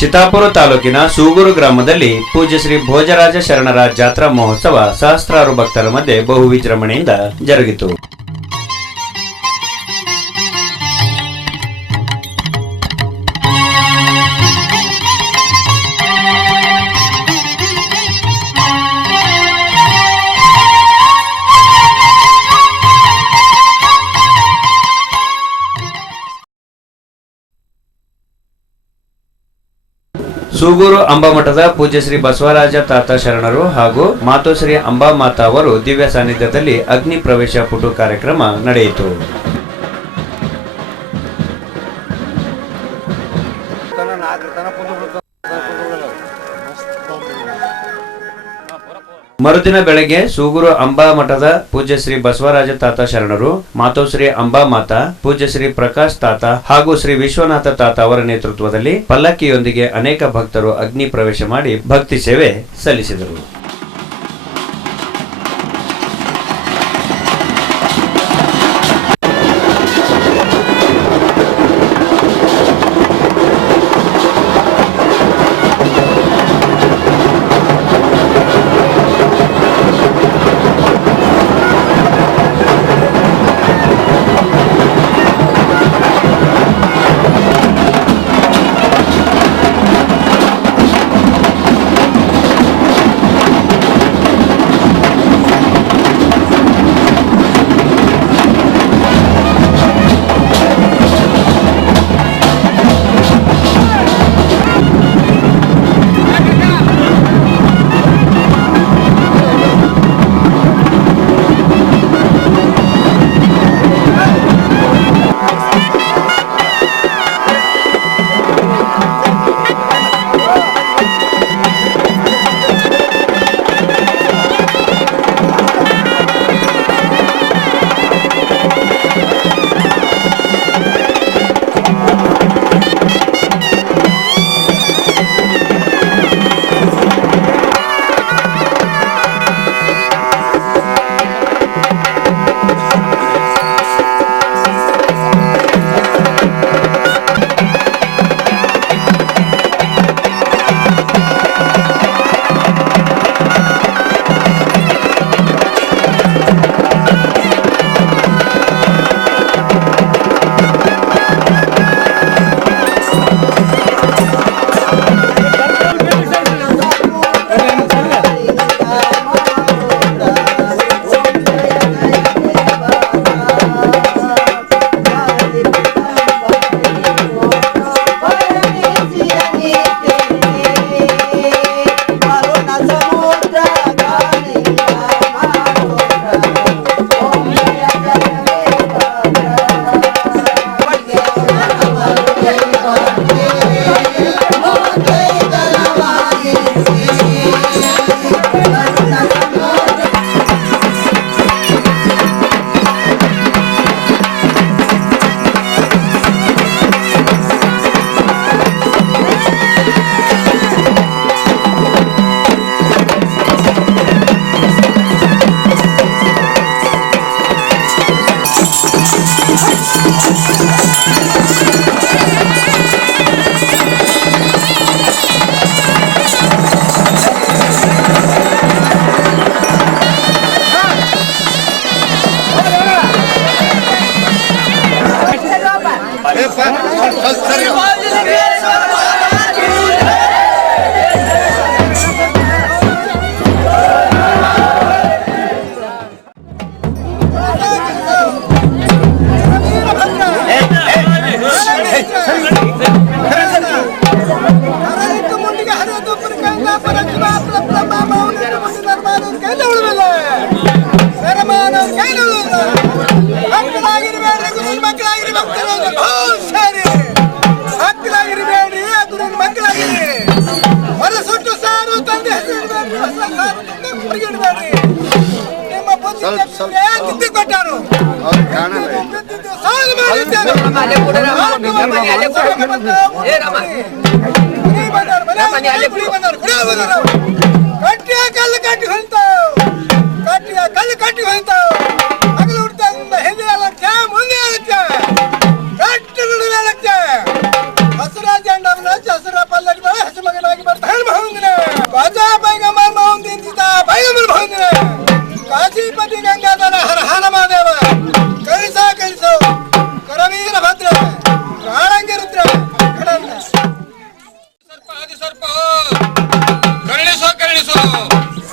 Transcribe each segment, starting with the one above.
ಚಿತ್ತಾಪುರ ತಾಲೂಕಿನ ಸೂಗೂರು ಗ್ರಾಮದಲ್ಲಿ ಪೂಜ್ಯ ಶ್ರೀ ಭೋಜರಾಜ ಶರಣರ ಜಾತ್ರಾ ಮಹೋತ್ಸವ ಸಹಸ್ರಾರು ಭಕ್ತರ ಮಧ್ಯೆ ಬಹು ವಿಜೃಂಭಣೆಯಿಂದ ಜರುಗಿತು. ಸೂಗೂರು ಅಂಬಾಮಠದ ಪೂಜ್ಯ ಶ್ರೀ ಬಸವರಾಜ ತಾತ ಶರಣರು ಹಾಗೂ ಮಾತೋಶ್ರೀ ಅಂಬಾಮಾತಾ ಅವರು ದಿವ್ಯ ಸಾನ್ನಿಧ್ಯದಲ್ಲಿ ಅಗ್ನಿ ಪ್ರವೇಶ ಪುಟು ಕಾರ್ಯಕ್ರಮ ನಡೆಯಿತು. ಮರುದಿನ ಬೆಳಗ್ಗೆ ಸೂಗೂರು ಅಂಬಾಮಠದ ಪೂಜ್ಯ ಶ್ರೀ ಬಸವರಾಜ ತಾತ ಶರಣರು, ಮಾತೋಶ್ರೀ ಅಂಬಾಮಾತಾ, ಪೂಜ್ಯ ಶ್ರೀ ಪ್ರಕಾಶ್ ತಾತ ಹಾಗೂ ಶ್ರೀ ವಿಶ್ವನಾಥ ತಾತ ಅವರ ನೇತೃತ್ವದಲ್ಲಿ ಪಲ್ಲಕ್ಕಿಯೊಂದಿಗೆ ಅನೇಕ ಭಕ್ತರು ಅಗ್ನಿ ಪ್ರವೇಶ ಮಾಡಿ ಭಕ್ತಿ ಸೇವೆ ಸಲ್ಲಿಸಿದರು. ಹಸರ ಜಂಡ ಹಸರ ಪಲ್ಲಕ್ಕಿ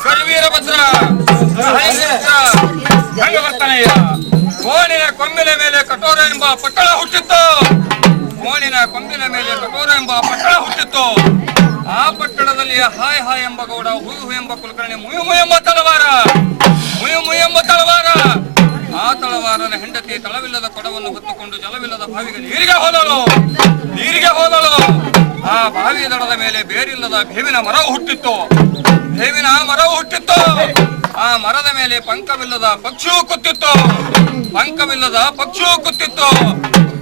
ಕರಿವೀರಭದ್ರ ಹಂಗ ಬರ್ತಾನೆಯ್ಯ. ಮೋನಿನ ಕೊಂಬಿನ ಮೇಲೆ ಕಠೋರ ಎಂಬ ಪಟ್ಟಣ ಹುಟ್ಟಿತ್ತು. ಮೋನಿನ ಕೊಂಬಿನ ಮೇಲೆ ಕಠೋರ ಎಂಬ ಪಟ್ಟಣ ಹುಟ್ಟಿತ್ತು. ಆ ಪಟ್ಟಣದಲ್ಲಿ ಹಾಯ್ ಹಾಯ್ ಎಂಬ ಗೌಡ, ಹುಯು ಎಂಬ ಕುಲಕರ್ಣಿ, ಮುಯು ಮುಯು ಎಂಬ ತಳವಾರ, ಮುಯು ಮುಯು ಎಂಬ ತಳವಾರ. ಆ ತಳವಾರನ ಹೆಂಡತಿ ತಳವಿಲ್ಲದ ಕೊಡವನ್ನು ಹೊತ್ತುಕೊಂಡು ಜಲವಿಲ್ಲದ ಬಾವಿಗೆ ನೀರಿಗೆ ಹೋದಳು. ಆ ಬಾವಿಯ ದಡದ ಮೇಲೆ ಬೇರಿಲ್ಲದ ಬೇವಿನ ಮರವು ಹುಟ್ಟಿತ್ತು. ಬೇವಿನ ಮರವು ಹುಟ್ಟಿತ್ತು. ಆ ಮರದ ಮೇಲೆ ಪಂಕವಿಲ್ಲದ ಪಕ್ಷಿಯೂ ಕೂತಿತ್ತು. ಪಂಕವಿಲ್ಲದ ಪಕ್ಷಿಯೂ ಕೂತಿತ್ತು.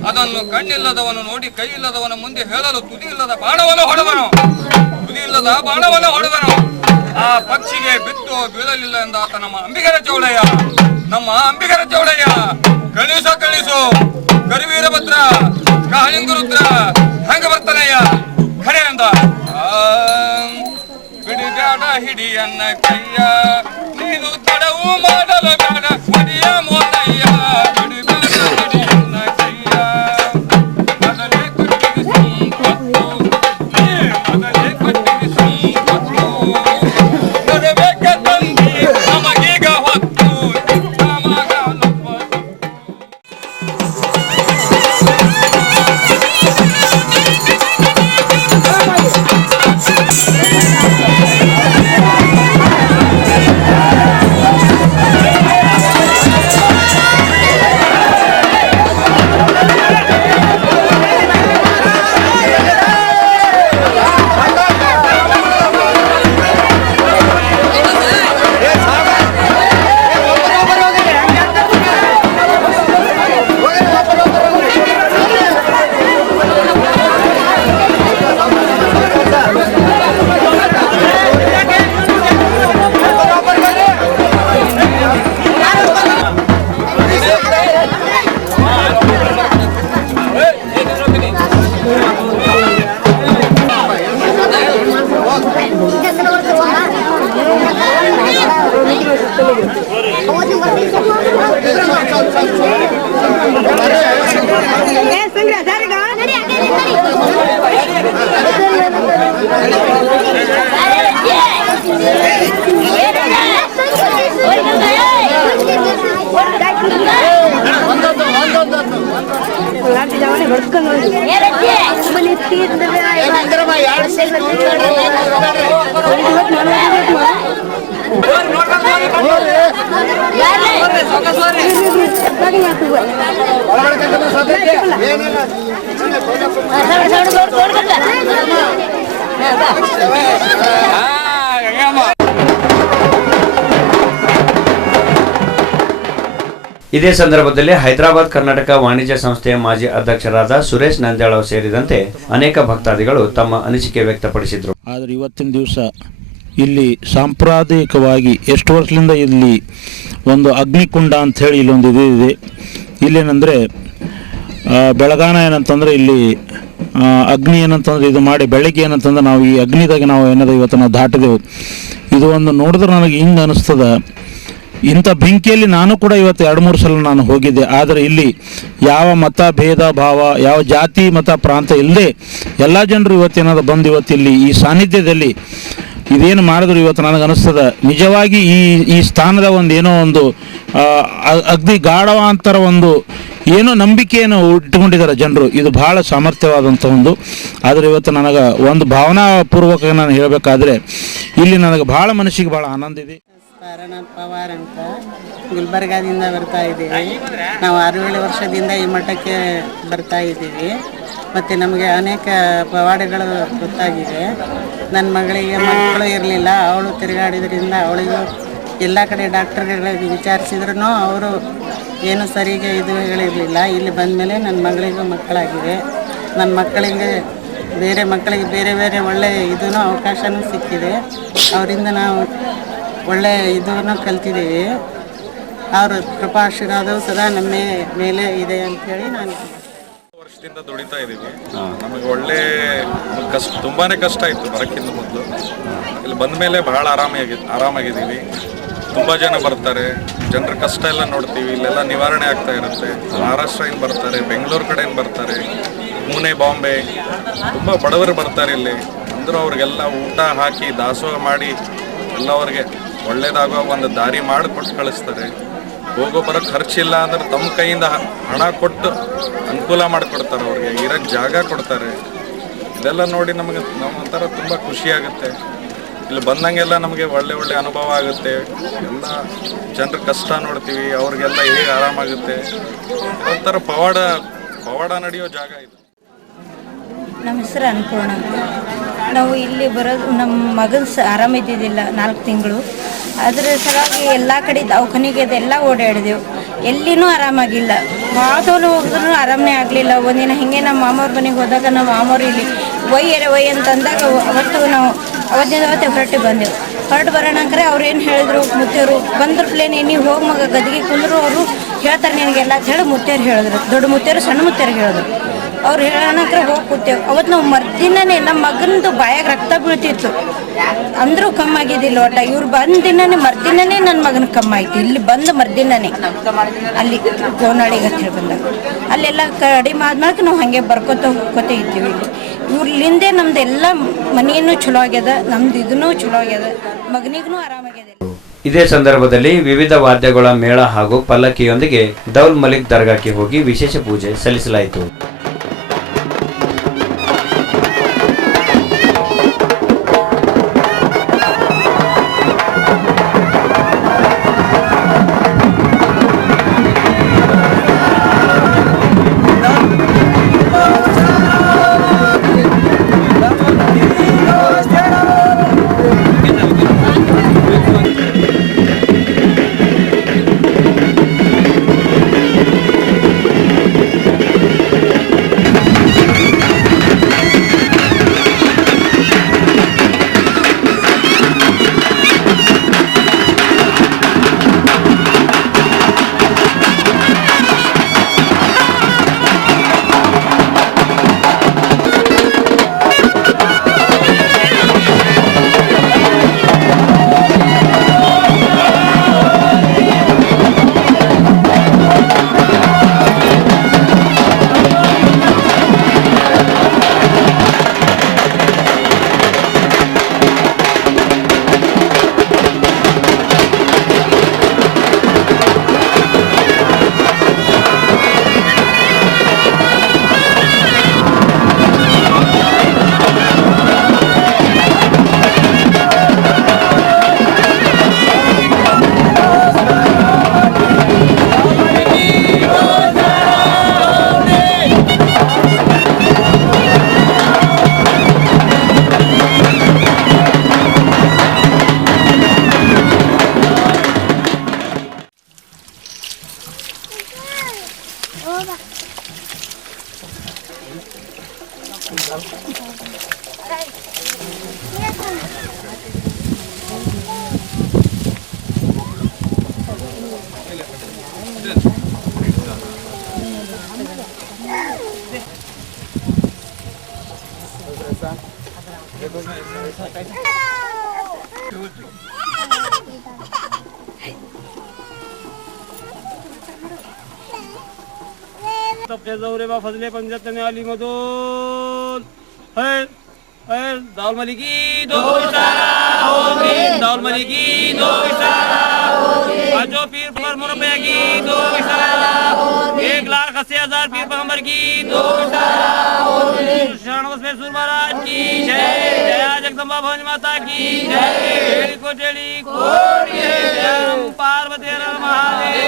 ಅದನ್ನು ಕಣ್ಣಿಲ್ಲದವನು ನೋಡಿ ಕೈ ಇಲ್ಲದವನ ಮುಂದೆ ಹೇಳಲು ತುದಿ ಇಲ್ಲದ ಬಾಣವನ್ನು ಹೊಡೆದನು. ಆ ಪಕ್ಷಿಗೆ ಬಿತ್ತು ಬೀಳಲಿಲ್ಲ ಎಂದಾತ ನಮ್ಮ ಅಂಬಿಗರ ಚೌಡಯ್ಯ. ಕಳಿಸು ಕರಿವೀರಭದ್ರ ಕಾಳಿಂಗರುದ್ರ ಹಂಗ ಬರ್ತಾನಯ್ಯ ಖರೆ ಅಂದ. ಬಿಡಿಬ್ಯಾಡ ಹಿಡಿಯನ್ನ ಕೈಯ, ನೀನು ತಡವು ಮಾಡಲು ಬೇಡ ಹಿಡಿಯ ಮೋನಯ್ಯ. ಬಿಡಿಬ್ಯಾಡ ಹಿಡಿಯನ್ನ ಕೈಯ, ಮೊದಲೇ ಕೊಟ್ಟಿರಿ ಸಂಪತ್ತು, ನಡಬೇಕೆ ತಂದಿ ನಮಗೀಗ ಹೊತ್ತು. ಇದೇ ಸಂದರ್ಭದಲ್ಲಿ ಹೈದರಾಬಾದ್ ಕರ್ನಾಟಕ ವಾಣಿಜ್ಯ ಸಂಸ್ಥೆಯ ಮಾಜಿ ಅಧ್ಯಕ್ಷರಾದ ಸುರೇಶ್ ನಂದ್ಯಾಳ್ ಸೇರಿದಂತೆ ಅನೇಕ ಭಕ್ತಾದಿಗಳು ತಮ್ಮ ಅನಿಸಿಕೆ ವ್ಯಕ್ತಪಡಿಸಿದರು. ಆದರೆ ಇವತ್ತಿನ ದಿವಸ ಇಲ್ಲಿ ಸಾಂಪ್ರದಾಯಿಕವಾಗಿ ಎಷ್ಟು ವರ್ಷದಿಂದ ಇಲ್ಲಿ ಒಂದು ಅಗ್ನಿಕುಂಡ ಅಂಥೇಳಿ ಇಲ್ಲೊಂದು ಇದೆ. ಇಲ್ಲೇನೆಂದರೆ ಬೆಳಗಾನ ಏನಂತಂದರೆ ಇಲ್ಲಿ ಅಗ್ನಿ ಏನಂತಂದರೆ ಇದು ಮಾಡಿ ಬೆಳಗ್ಗೆ ಏನಂತಂದ್ರೆ ನಾವು ಈ ಅಗ್ನಿದಾಗ ನಾವು ಏನದ ಇವತ್ತು ನಾವು ದಾಟಿದೆವು. ಇದು ಒಂದು ನೋಡಿದ್ರೆ ನನಗೆ ಹಿಂಗೆ ಅನಿಸ್ತದ, ಇಂಥ ಬೆಂಕಿಯಲ್ಲಿ ನಾನು ಕೂಡ ಇವತ್ತು 2-3 ಸಲ ನಾನು ಹೋಗಿದ್ದೆ. ಆದರೆ ಇಲ್ಲಿ ಯಾವ ಮತ ಭೇದ ಭಾವ, ಯಾವ ಜಾತಿ ಮತ ಪ್ರಾಂತ ಇಲ್ಲದೆ ಎಲ್ಲ ಜನರು ಇವತ್ತೇನಾದ್ರು ಬಂದು ಇವತ್ತಿಲ್ಲಿ ಈ ಸಾನ್ನಿಧ್ಯದಲ್ಲಿ ಇದೇನು ಮಾಡಿದ್ರು ಇವತ್ತು ನನಗನ್ನಿಸ್ತದ ನಿಜವಾಗಿ ಈ ಸ್ಥಾನದ ಒಂದು ಏನೋ ಒಂದು ಅಗ್ದಿ ಗಾಢವಾಂತರ ಒಂದು ಏನೋ ನಂಬಿಕೆಯನ್ನು ಇಟ್ಟುಕೊಂಡಿದ್ದಾರೆ ಜನರು. ಇದು ಭಾಳ ಸಾಮರ್ಥ್ಯವಾದಂಥ ಒಂದು. ಆದರೆ ಇವತ್ತು ನನಗೆ ಒಂದು ಭಾವನಾಪೂರ್ವಕ ನಾನು ಹೇಳಬೇಕಾದ್ರೆ ಇಲ್ಲಿ ನನಗೆ ಭಾಳ ಮನಸ್ಸಿಗೆ ಭಾಳ ಆನಂದ ಇದೆ. ತಾರಾನಾಥ್ ಪವಾರ್ ಅಂತ ಗುಲ್ಬರ್ಗಾದಿಂದ ಬರ್ತಾ ಇದ್ದೀವಿ. ನಾವು 6-7 ವರ್ಷದಿಂದ ಈ ಮಠಕ್ಕೆ ಬರ್ತಾ ಇದ್ದೀವಿ. ಮತ್ತು ನಮಗೆ ಅನೇಕ ಪವಾಡಗಳು ಗೊತ್ತಾಗಿದೆ. ನನ್ನ ಮಗಳಿಗೆ ಮಕ್ಕಳು ಇರಲಿಲ್ಲ, ಅವಳು ತಿರುಗಾಡಿದ್ರಿಂದ ಅವಳಿಗೂ ಎಲ್ಲ ಕಡೆ ಡಾಕ್ಟರ್ಗಳಿಗೆ ವಿಚಾರಿಸಿದ್ರೂ ಅವರು ಏನು ಸರಿಗೆ ಇದುಗಳಿರಲಿಲ್ಲ. ಇಲ್ಲಿ ಬಂದಮೇಲೆ ನನ್ನ ಮಗಳಿಗೂ ಮಕ್ಕಳಾಗಿವೆ. ನನ್ನ ಮಕ್ಕಳಿಗೆ ಬೇರೆ ಬೇರೆ ಒಳ್ಳೆಯ ಇದೂ ಅವಕಾಶವೂ ಸಿಕ್ಕಿದೆ. ಅವರಿಂದ ನಾವು ಒಳ್ಳೆಯ ಇದನ್ನು ಕಲ್ತಿದ್ದೀವಿ. ಅವರ ಕೃಪಾಶೀರ್ವಾದವು ಸದಾ ನಮ್ಮ ಮೇಲೆ ಇದೆ ಅಂಥೇಳಿ ನಾನು ವರ್ಷದಿಂದ ದುಡಿತಾ ಇದ್ದೀವಿ. ನಮಗೆ ಒಳ್ಳೆ ತುಂಬಾನೇ ಕಷ್ಟ ಇತ್ತು ಬರೋಕ್ಕಿಂತ ಮೊದಲು. ಇಲ್ಲಿ ಬಂದ ಮೇಲೆ ಬಹಳ ಆರಾಮಾಗಿದ್ದೀವಿ. ತುಂಬ ಜನ ಬರ್ತಾರೆ, ಜನರ ಕಷ್ಟ ಎಲ್ಲ ನೋಡ್ತೀವಿ. ಇಲ್ಲೆಲ್ಲ ನಿವಾರಣೆ ಆಗ್ತಾ ಇರುತ್ತೆ. ಮಹಾರಾಷ್ಟ್ರದಿಂದ ಬರ್ತಾರೆ, ಬೆಂಗಳೂರು ಕಡೆಯಿಂದ ಬರ್ತಾರೆ, ಪುಣೆ, ಬಾಂಬೆ ತುಂಬ ಬಡವರು ಬರ್ತಾರೆ ಇಲ್ಲಿ. ಅಂದರೂ ಅವ್ರಿಗೆಲ್ಲ ಊಟ ಹಾಕಿ ದಾಸೋಹ ಮಾಡಿ ಎಲ್ಲ ಅವ್ರಿಗೆ ಒಳ್ಳೇದಾಗೋ ಒಂದು ದಾರಿ ಮಾಡಿಕೊಟ್ಟು ಕಳಿಸ್ತಾರೆ. ಹೋಗೋ ಬರೋ ಖರ್ಚಿಲ್ಲ ಅಂದ್ರೆ ತಮ್ಮ ಕೈಯಿಂದ ಹಣ ಕೊಟ್ಟು ಅನುಕೂಲ ಮಾಡಿಕೊಡ್ತಾರೆ, ಅವ್ರಿಗೆ ಇರೋಕ್ಕೆ ಜಾಗ ಕೊಡ್ತಾರೆ. ಇದೆಲ್ಲ ನೋಡಿ ನಮಗೆ ಒಂಥರ ತುಂಬ ಖುಷಿಯಾಗುತ್ತೆ. ಇಲ್ಲಿ ಬಂದಂಗೆಲ್ಲ ನಮಗೆ ಒಳ್ಳೆ ಒಳ್ಳೆ ಅನುಭವ ಆಗುತ್ತೆ. ಎಲ್ಲ ಜನರ ಕಷ್ಟ ನೋಡ್ತೀವಿ, ಅವ್ರಿಗೆಲ್ಲ ಹೇಗೆ ಆರಾಮಾಗುತ್ತೆ. ಒಂಥರ ಪವಾಡ ನಡೆಯೋ ಜಾಗ ಇದು. ನಮ್ಮ ಹೆಸರು ಅನ್ನಪೂರ್ಣ. ನಾವು ಇಲ್ಲಿ ಬರೋದು ನಮ್ಮ ಮಗನ ಆರಾಮಿದ್ದಿದ್ದಿಲ್ಲ 4 ತಿಂಗಳು. ಅದರ ಸಲುವಾಗಿ ಎಲ್ಲ ಕಡೆ ದವಾಖಾನೆಗೆ ಅದೆಲ್ಲ ಓಡಾಡಿದೆವು, ಎಲ್ಲಿನೂ ಆರಾಮಾಗಿಲ್ಲ. ಮಾತೋಲು ಹೋಗಿದ್ರೂ ಆರಾಮನೇ ಆಗಲಿಲ್ಲ. ಒಂದಿನ ಹಿಂಗೆ ನಮ್ಮ ಮಾಮವ್ರ ಮನೆಗೆ ಹೋದಾಗ ನಮ್ಮ ಮಾಮವ್ರು ಇಲ್ಲಿ ಒಯ್ ಅಂತಂದಾಗ ಅವತ್ತಿನ ಹೊರಟು ಬಂದೆವು. ಹೊರಟು ಬರೋಣಂಕ್ರೆ ಅವ್ರು ಏನು ಹೇಳಿದ್ರು, ಮುತ್ತೇರು ಬಂದ್ರ ಪ್ಲೇನೆ ನೀವು ಹೋಗಿ ಮಗ ಗದಿಗೆ ಕುಂದ್ರು ಅವರು ಹೇಳ್ತಾರೆ ನಿನಗೆಲ್ಲ ಅಂತ ಹೇಳಿ ಮುತ್ತೇರು ಹೇಳಿದ್ರು. ದೊಡ್ಡ ಮುತ್ತೇರು ಸಣ್ಣ ಮುತ್ತೇರು ಹೇಳಿದ್ರು. ಅವ್ರು ಹೇಳೋಣಕ್ರೆ ಹೋಗಿ ಕೂತೇವೆ. ಅವತ್ತು ನಾವು ಮರ್ದಿನೇ ನಮ್ಮ ಮಗನದು ಬಾಯಾಗ ರಕ್ತ ಬೀಳ್ತಿತ್ತು, ಅಂದರೂ ಕಮ್ಮಾಗಿದ್ದಿಲ್ಲ. ಒಟ್ಟ ಇವ್ರು ಬಂದಿನೇ ಮರ್ದಿನೇ ನನ್ನ ಮಗನ ಕಮ್ಮಾಯ್ತು. ಇಲ್ಲಿ ಬಂದು ಮರ್ದಿನೇ ಅಲ್ಲಿ ಗೋನಾಳಿಗೆ ಹತ್ತಿರ ಬಂದಾಗ ಅಲ್ಲೆಲ್ಲ ಕಡಿಮೆ ಆದ್ಮೇಲೆ ನಾವು ಹಾಗೆ ಹೋಗ್ಕೋತ ಇದ್ದೀವಿ. ಇಲ್ಲಿ ಇವ್ರಲಿಂದೆ ನಮ್ದು ಎಲ್ಲ ಮನೆಯೂ ಚಲೋ ಆಗ್ಯದ, ನಮ್ದು ಇದನ್ನೂ ಚಲೋ ಆಗ್ಯದ, ಮಗನಿಗೂ ಆರಾಮಾಗ್ಯದ. ಇದೇ ಸಂದರ್ಭದಲ್ಲಿ ವಿವಿಧ ವಾದ್ಯಗಳ ಮೇಳ ಹಾಗೂ ಪಲ್ಲಕ್ಕಿಯೊಂದಿಗೆ ದೌಲ್ ಮಲಿಕ್ ದರ್ಗಾಕ್ಕೆ ಹೋಗಿ ವಿಶೇಷ ಪೂಜೆ ಸಲ್ಲಿಸಲಾಯಿತು. फजले पंजतने अली मदून दाउल मलिकी दो इशारा दाउल मलिकी दो इशारा आजो पीर पर मुरब्बे की दो इशारा 1,80,000 पीर पैगंबर की दो इशारा शरण बसवे सुर महाराज की जय जय जगदम्बा भवानी माता की जय कोटेली कोटि जय पार्वती महादेव.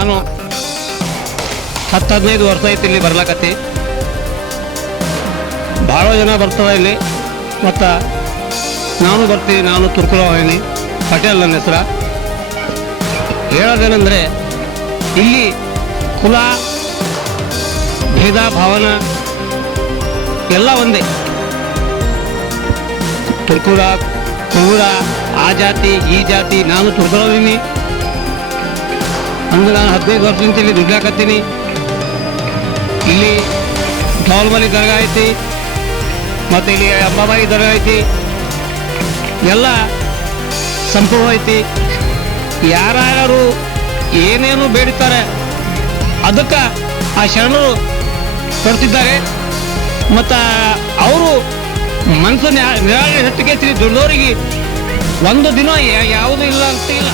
ನಾನು 10-15 ವರ್ಷ ಐತಿ ಇಲ್ಲಿ ಬರ್ಲಕತ್ತಿ. ಭಾಳ ಜನ ಬರ್ತಾರೆ ಇಲ್ಲಿ ಮತ್ತು ನಾನು ಬರ್ತೀನಿ. ನಾನು ತುರ್ಕುಲವಾಹಿನಿ ಪಟೇಲ್ ನನ್ನ ಹೆಸರು. ಹೇಳೋದೇನೆಂದರೆ ಇಲ್ಲಿ ಕುಲ ಭೇದ ಭಾವನ ಎಲ್ಲ ಒಂದೇ. ತುರ್ಕುಲ ಕುರುಡ ಆ ಜಾತಿ ಈ ಜಾತಿ. ನಾನು ತುರ್ಕುಲವಾಹಿನಿ ಅಂದ್ರೆ ನಾನು 15 ವರ್ಷದಿಂದ ಇಲ್ಲಿ ದುಡ್ಲಾಕತ್ತೀನಿ. ಇಲ್ಲಿ ಧೌಲ್ಮಲಿ ದರ್ಗಾ ಐತಿ ಮತ್ತು ಇಲ್ಲಿ ಅಂಬಾಬಾಯಿ ದರ್ಗಾ ಐತಿ. ಎಲ್ಲ ಸಂಪೂರ್ಣ ಐತಿ. ಯಾರ್ಯಾರು ಏನೇನು ಬೇಡುತ್ತಾರೆ ಅದಕ್ಕೆ ಆ ಶರಣರು ಕೊಡ್ತಿದ್ದಾರೆ. ಮತ್ತು ಅವರು ಮನಸ್ಸು ನಿರಾಳೆ ಹೆಚ್ಚಿಗೆ ದೊಡ್ಡವರಿಗೆ ಒಂದು ದಿನ ಯಾವುದೂ ಇಲ್ಲ ಅಂತ ಇಲ್ಲ.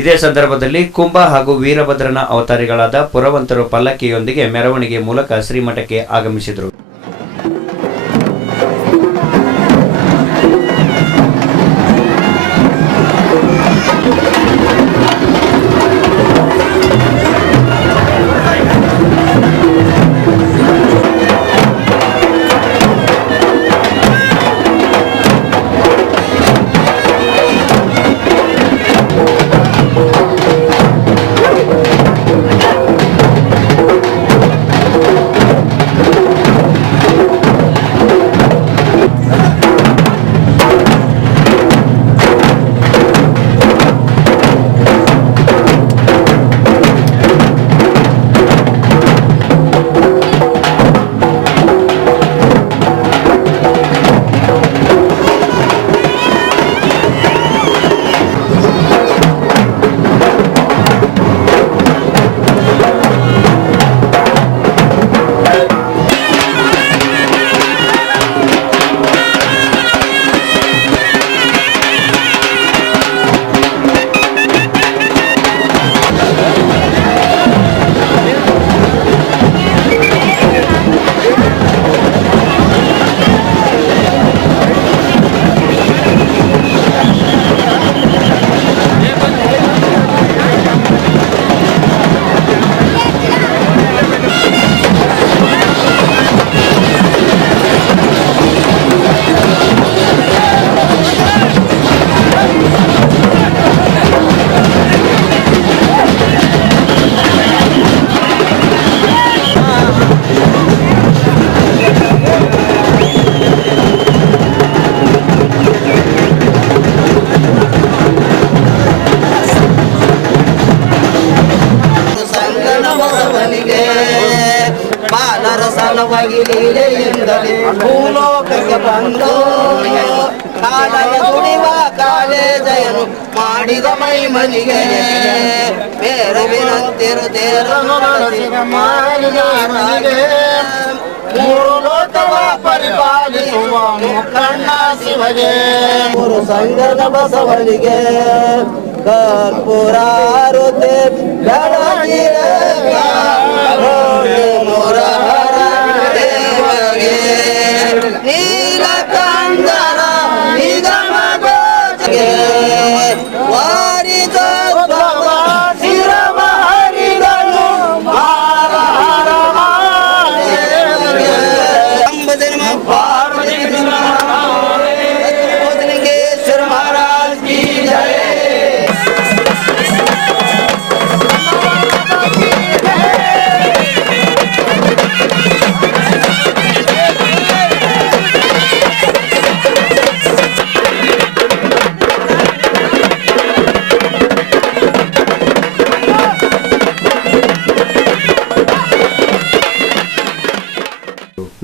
ಇದೇ ಸಂದರ್ಭದಲ್ಲಿ ಕುಂಭ ಹಾಗೂ ವೀರಭದ್ರನ ಅವತಾರಿಗಳಾದ ಪುರವಂತರು ಪಲ್ಲಕ್ಕಿಯೊಂದಿಗೆ ಮೆರವಣಿಗೆ ಮೂಲಕ ಶ್ರೀಮಠಕ್ಕೆ ಆಗಮಿಸಿದರು. ಭೂಲೋಕಕ್ಕೆ ಬಂದು ಕಾಲನ ದುಡಿವ ಕಾಲೇಜಯನು ಮಾಡಿದ ಮೈಮನಿಗೆ ಬೇರೆ ವಿನಂತಿರು ಮೂರು ಲೋಕವ ಪರಿಪಾಲಿಸುವ ಮುಖಂಡ ಶಿವಗೆ ಮೂರು ಸಂಗದ ಬಸವನಿಗೆ ಕರ್ಪೂರಾರುತೆ ಬೆಳಗಿರ ನೀಲಕಂದರ ನಿಗಮಗೋಚಗೆ ವಾರಿದೋದ್ಭವ ಶಿರವ ಹರಿದನು ಹಾರ ಹರ ಮಹಾದೇವಗೆ ಅಂಬ ಜನ್ಮ ಪಾರ್ವತಿ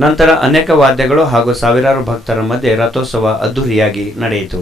ನಂತರ ಅನೇಕ ವಾದ್ಯಗಳು ಹಾಗೂ ಸಾವಿರಾರು ಭಕ್ತರ ಮಧ್ಯೆ ರಥೋತ್ಸವ ಅದ್ದೂರಿಯಾಗಿ ನಡೆಯಿತು.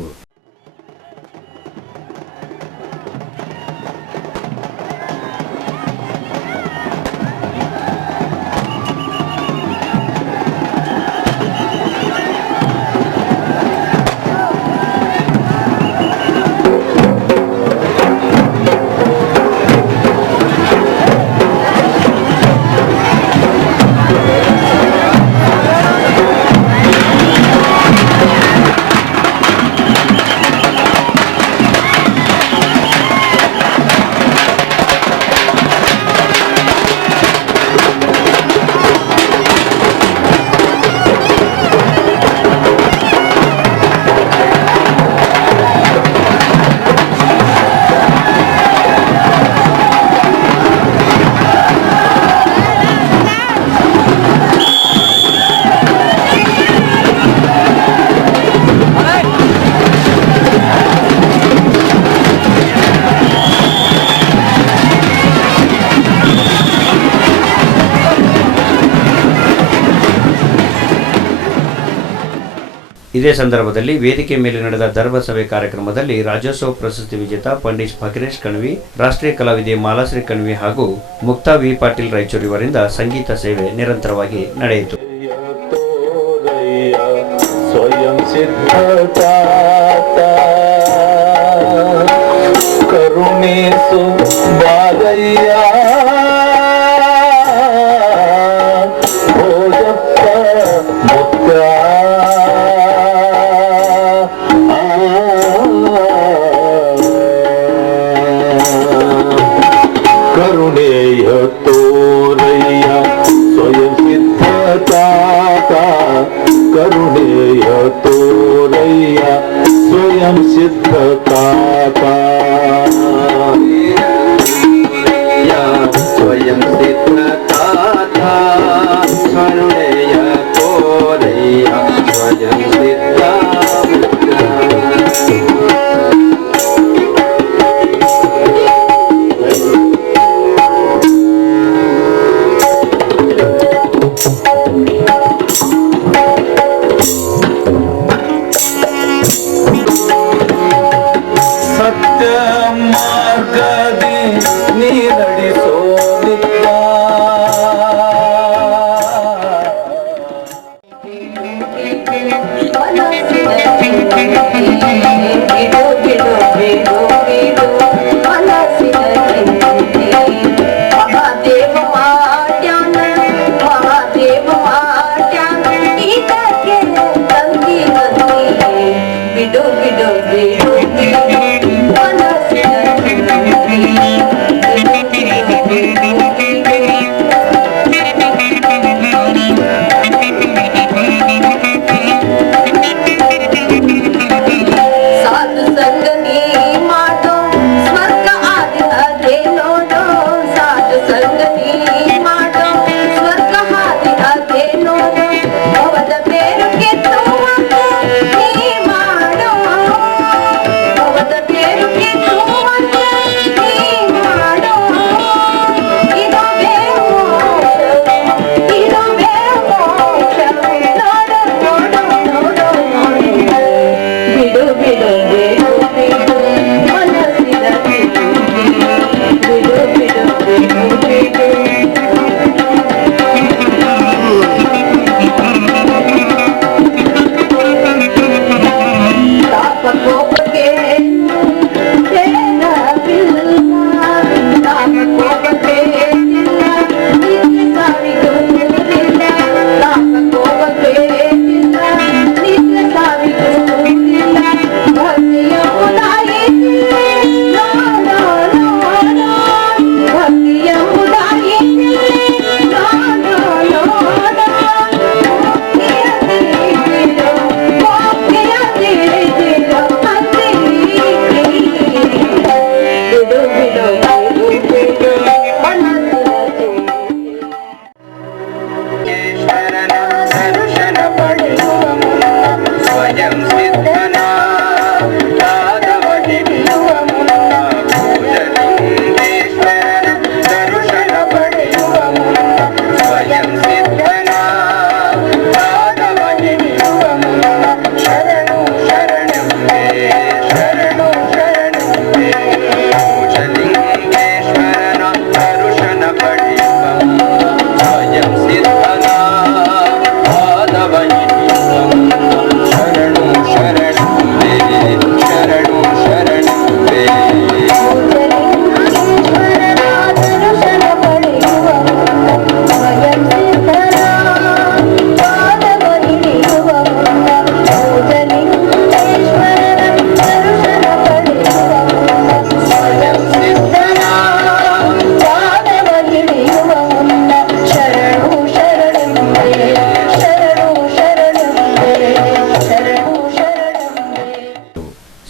ಇದೇ ಸಂದರ್ಭದಲ್ಲಿ ವೇದಿಕೆ ಮೇಲೆ ನಡೆದ ಧರ್ಮಸಭೆ ಕಾರ್ಯಕ್ರಮದಲ್ಲಿ ರಾಜ್ಯೋತ್ಸವ ಪ್ರಶಸ್ತಿ ವಿಜೇತ ಪಂಡಿತ್ ಫಕೀರೇಶ್ ಕಣ್ವಿ, ರಾಷ್ಟ್ರೀಯ ಕಲಾವಿದೆ ಮಾಲಾಶ್ರೀ ಕಣ್ವಿ ಹಾಗೂ ಮುಕ್ತಾ ವಿ ಪಾಟೀಲ್ ರಾಯಚೂರು ಇವರಿಂದ ಸಂಗೀತ ಸೇವೆ ನಿರಂತರವಾಗಿ ನಡೆಯಿತು. ಸ್ವಯಂ ಕರುಣಿಸು ಬಾಗಯ್ಯ ಭೋಜಪ್ಪ ಮುಕ್ತ ಕರುಣೆಯ ತೋರಯ್ಯ ಸ್ವಯಂ ಸಿದ್ಧತಾತ ಕರುಣೆಯ ತೋರಯ್ಯ ಸ್ವಯಂ ಸಿದ್ಧತಾತ ಸ್ವಯಂ ಸಿದ್ಧತಾತ ಕರುಣೆಯ ತೋರಯ್ಯ ಸ್ವಯಂ ಸಿದ್ಧ ಸತ್ಯ ಮಾರ್ಗದಿ ನೀ ನಡೆಸೋ ನಿತ್ಯ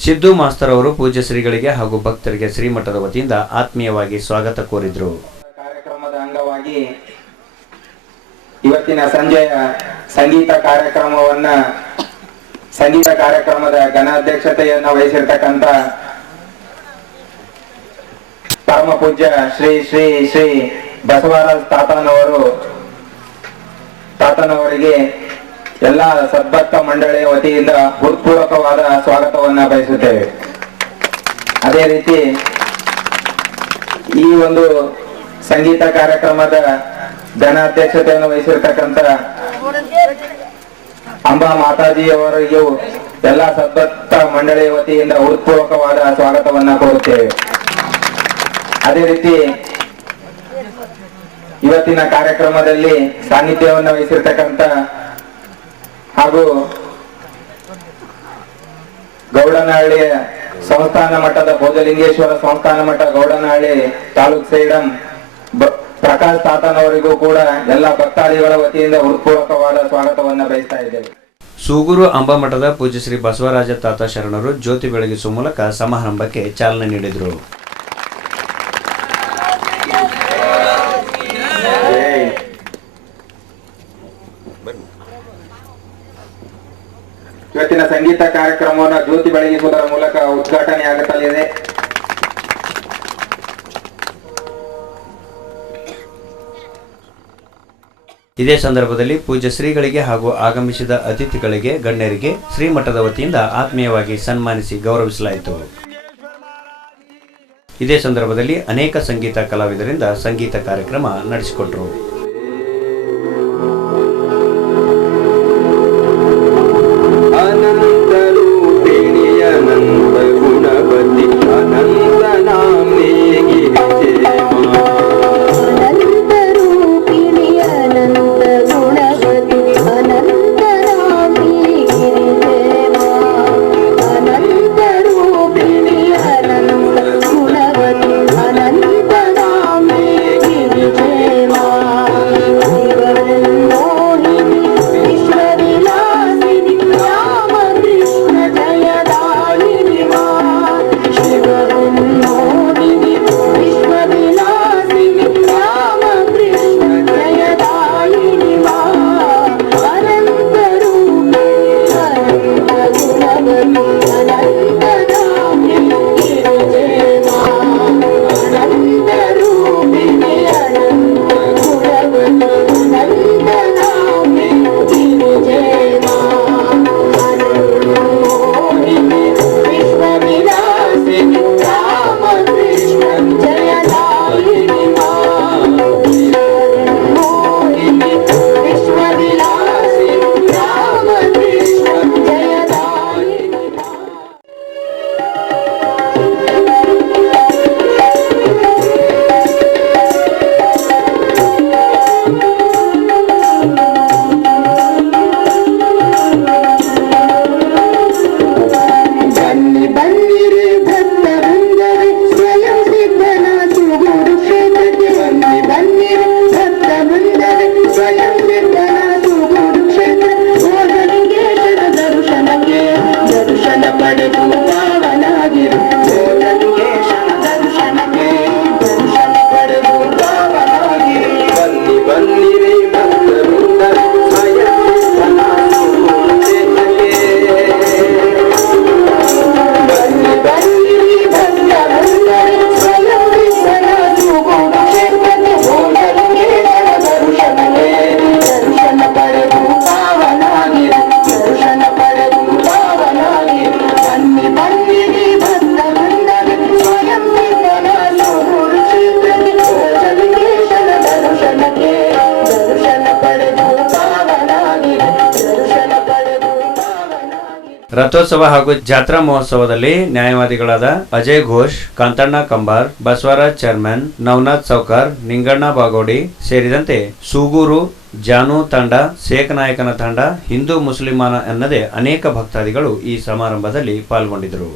ಸಿದ್ದು ಮಾಸ್ತರ್ ಅವರು ಪೂಜ್ಯ ಶ್ರೀಗಳಿಗೆ ಹಾಗೂ ಭಕ್ತರಿಗೆ ಶ್ರೀಮಠದ ವತಿಯಿಂದ ಆತ್ಮೀಯವಾಗಿ ಸ್ವಾಗತ ಕೋರಿದ್ರು. ಕಾರ್ಯಕ್ರಮದ ಅಂಗವಾಗಿ ಇವತ್ತಿನ ಸಂಜೆಯ ಸಂಗೀತ ಕಾರ್ಯಕ್ರಮದ ಘನಾಧ್ಯಕ್ಷತೆಯನ್ನು ವಹಿಸಿರ್ತಕ್ಕಂಥ ಪರಮ ಪೂಜ್ಯ ಶ್ರೀ ಶ್ರೀ ಶ್ರೀ ಬಸವರಾಜ ತಾತನವರಿಗೆ ಎಲ್ಲ ಸದ್ಭಕ್ತ ಮಂಡಳಿಯ ವತಿಯಿಂದ ಹೃತ್ಪೂರ್ವಕವಾದ ಸ್ವಾಗತವನ್ನ ಬಯಸುತ್ತೇವೆ. ಅದೇ ರೀತಿ ಈ ಒಂದು ಸಂಗೀತ ಕಾರ್ಯಕ್ರಮದ ಘನಾಧ್ಯಕ್ಷತೆಯನ್ನು ವಹಿಸಿರ್ತಕ್ಕಂಥ ಅಂಬಾ ಮಾತಾಜಿಯವರಿಗೂ ಎಲ್ಲ ಸದ್ಭಕ್ತ ಮಂಡಳಿಯ ವತಿಯಿಂದ ಹೃತ್ಪೂರ್ವಕವಾದ ಸ್ವಾಗತವನ್ನ ಕೋರುತ್ತೇವೆ. ಅದೇ ರೀತಿ ಇವತ್ತಿನ ಕಾರ್ಯಕ್ರಮದಲ್ಲಿ ಸಾನ್ನಿಧ್ಯವನ್ನು ವಹಿಸಿರ್ತಕ್ಕಂಥ ಹಾಗೂ ಗೌಡನಹಳ್ಳಿಯ ಸಂಸ್ಥಾನ ಮಟ್ಟದ ಭೋಜಲಿಂಗೇಶ್ವರ ಸಂಸ್ಥಾನ ಮಟ್ಟ ಗೌಡನಹಳ್ಳಿ ತಾಲೂಕ್ ಸೇಡಂ ಪ್ರಕಾಶ್ ತಾತನವರಿಗೂ ಕೂಡ ಎಲ್ಲ ಭಕ್ತಾದಿಗಳ ವತಿಯಿಂದ ಹೃತ್ಪೂರ್ವಕವಾದ ಸ್ವಾಗತವನ್ನ ಬಯಸ್ತಾ ಇದ್ದೇವೆ. ಸೂಗೂರು ಅಂಬಾಮಠದ ಪೂಜ್ಯ ಶ್ರೀ ಬಸವರಾಜ ತಾತ ಶರಣರು ಜ್ಯೋತಿ ಬೆಳಗಿಸುವ ಮೂಲಕ ಸಮಾರಂಭಕ್ಕೆ ಚಾಲನೆ ನೀಡಿದರು. ಇವತ್ತಿನ ಸಂಗೀತ ಕಾರ್ಯಕ್ರಮವನ್ನು ಜ್ಯೋತಿ ಬೆಳಗಿಸುವುದರ ಮೂಲಕ ಉದ್ಘಾಟನೆಯಾಗುತ್ತಲಿದೆ. ಇದೇ ಸಂದರ್ಭದಲ್ಲಿ ಪೂಜ್ಯ ಶ್ರೀಗಳಿಗೆ ಹಾಗೂ ಆಗಮಿಸಿದ ಅತಿಥಿಗಳಿಗೆ ಗಣ್ಯರಿಗೆ ಶ್ರೀಮಠದ ವತಿಯಿಂದ ಆತ್ಮೀಯವಾಗಿ ಸನ್ಮಾನಿಸಿ ಗೌರವಿಸಲಾಯಿತು. ಇದೇ ಸಂದರ್ಭದಲ್ಲಿ ಅನೇಕ ಸಂಗೀತ ಕಲಾವಿದರಿಂದ ಸಂಗೀತ ಕಾರ್ಯಕ್ರಮ ನಡೆಸಿಕೊಟ್ಟರು. ರಥೋತ್ಸವ ಹಾಗೂ ಜಾತ್ರಾ ಮಹೋತ್ಸವದಲ್ಲಿ ನ್ಯಾಯವಾದಿಗಳಾದ ಅಜಯ್ ಘೋಷ್, ಕಾಂತಣ್ಣ ಕಂಬಾರ್, ಬಸವರಾಜ್ ಚೇರ್ಮನ್, ನವನಾಥ್ ಸೌಕರ್, ನಿಂಗಣ್ಣ ಬಾಗೋಡಿ ಸೇರಿದಂತೆ ಸೂಗೂರು, ಜಾನು ತಂಡ, ಶೇಖನಾಯಕನ ತಂಡ, ಹಿಂದೂ ಮುಸ್ಲಿಮಾನ ಎನ್ನದೇ ಅನೇಕ ಭಕ್ತಾದಿಗಳು ಈ ಸಮಾರಂಭದಲ್ಲಿ ಪಾಲ್ಗೊಂಡಿದ್ದರು.